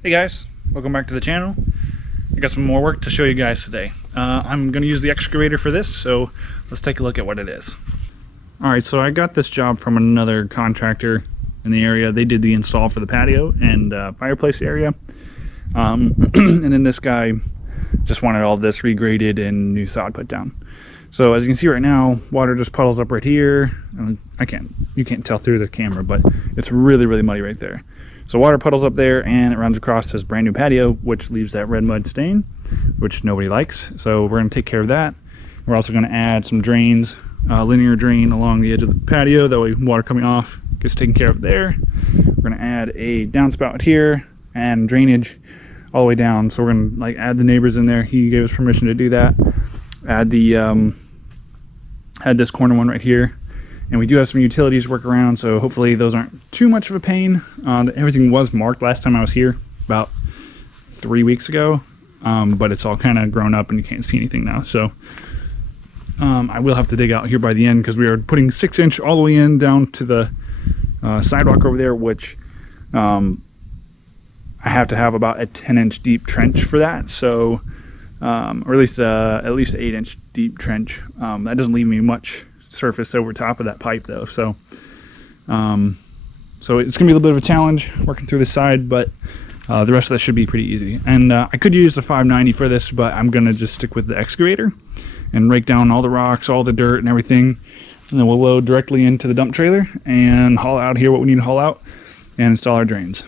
Hey guys, welcome back to the channel. I got some more work to show you guys today. I'm going to use the excavator for this, so let's take a look at what it is. Alright, so I got this job from another contractor in the area. They did the install for the patio and fireplace area. And then this guy just wanted all this regraded and new sod put down. So as you can see right now, water just puddles up right here. You can't tell through the camera, but it's really muddy right there. So water puddles up there and it runs across this brand new patio, which leaves that red mud stain, which nobody likes. So we're going to take care of that. We're also going to add some drains, linear drain along the edge of the patio. That way water coming off gets taken care of there. We're going to add a downspout here and drainage all the way down. So we're going to add the neighbors in there. He gave us permission to do that. Add the add this corner one right here. And we do have some utilities to work around, so hopefully those aren't too much of a pain. Everything was marked last time I was here, about 3 weeks ago, but it's all kind of grown up and you can't see anything now. So I will have to dig out here by the end because we are putting 6-inch all the way in down to the sidewalk over there, which I have to have about a 10-inch deep trench for that. So, or at least 8-inch deep trench. That doesn't leave me much surface over top of that pipe though, so it's gonna be a little bit of a challenge working through the side, but the rest of that should be pretty easy. And I could use the 590 for this, but I'm gonna just stick with the excavator and rake down all the rocks, all the dirt and everything, and then we'll load directly into the dump trailer and haul out here what we need to haul out and install our drains.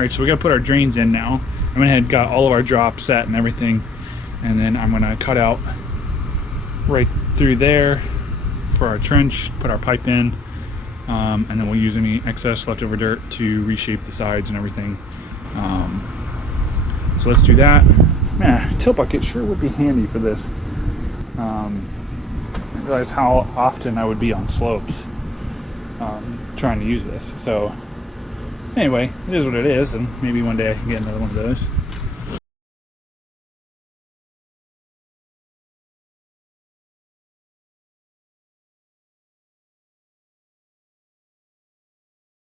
Alright, so we gotta put our drains in now. I went ahead and got all of our drops set and everything, and then I'm gonna cut out right through there for our trench, put our pipe in, and then we'll use any excess leftover dirt to reshape the sides and everything. So let's do that. Man, tilt bucket sure would be handy for this. I realize how often I would be on slopes trying to use this. So anyway, it is what it is, and maybe one day I can get another one of those.